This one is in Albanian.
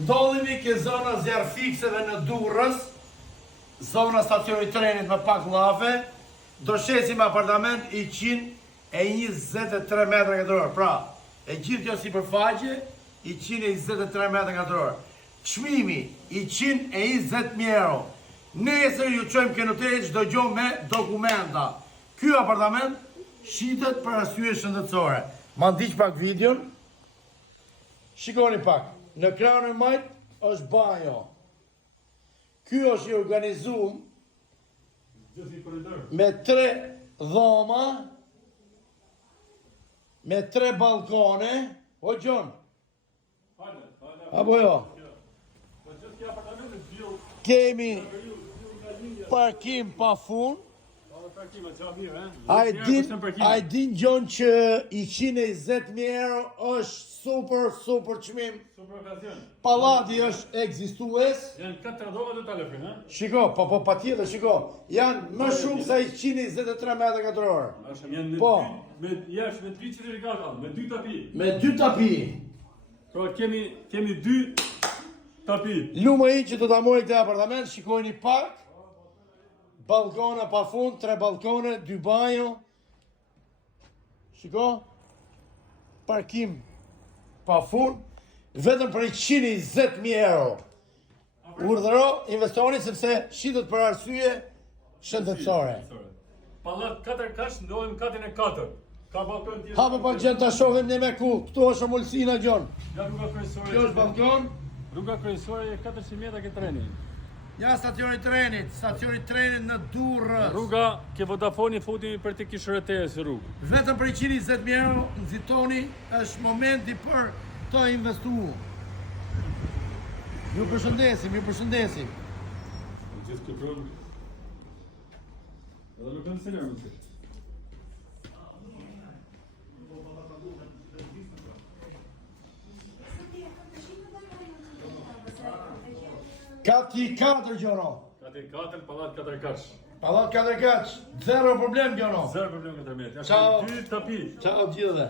Ndodhemi ke zona zjarfikseve në Durrës, zona stacionit trenit me pak llafe, do shesim apartament i 123 metra katror. Pra, e gjithë kjo sipërfaqe i 123 metra katror. Çmimi i 120.000 euro. Nesër ju çojmë ke noter çdo gjë me dokumenta. Ky apartament shitet për arsye shëndetësore. Ma ndiq pak videon. Shikoni pak. Në krahun e majt është banjo. Ky është i organizuar me 3 dhoma, me 3 balkone. O Gjon. Apo jo? Kemi parkim pa fund. A i din Gjon që i 120.000 euro është super çmim. Pallati është ekzistues. Janë 4 dhoma të talëfin, ha? Shiko, pa tjetër, shiko. Janë më shumë se i 123 metra katror. Janë Po. me jashtë me 3 certifikata, me 2 tapi. Me 2 tapi. Pra kemi 2 tapi. Lumë i që do ta mori këtë apartament, shikojni pak. Balkone pa fund, 3 balkone, 2 banjo. Shiko. Parkim pa fund. Vetëm për 120.000 euro. Urdhëro investori sepse shitet për arsye shëndetësore. Pallat 4 kash ndodhen katin e 4. Ka balkon tjetër. Hape pa gjën ta shohim ne me ku. Këtu është Molsina Gjon. Ja rruga kryesore. Kjo është balkon. Rruga kryesore e 400 metra ke treni. Ja stacioni trenit në Durrës. Rruga ke Vodafone futi për të kishërëtejës rrugë. Vetëm për 120.000 euro nxitoni, është momenti për të investuar. Ju përshëndesim. Gjithë këtë rrugë. Edhe nuk kanë sinërë më të. Kati 4 Gjono. Kati 4, pallat 4 kash. Pallat 4 kaç. Zero problem Gjono. Zero problem këtë metë. Ciao. 2 tapi. Ciao gjithëve.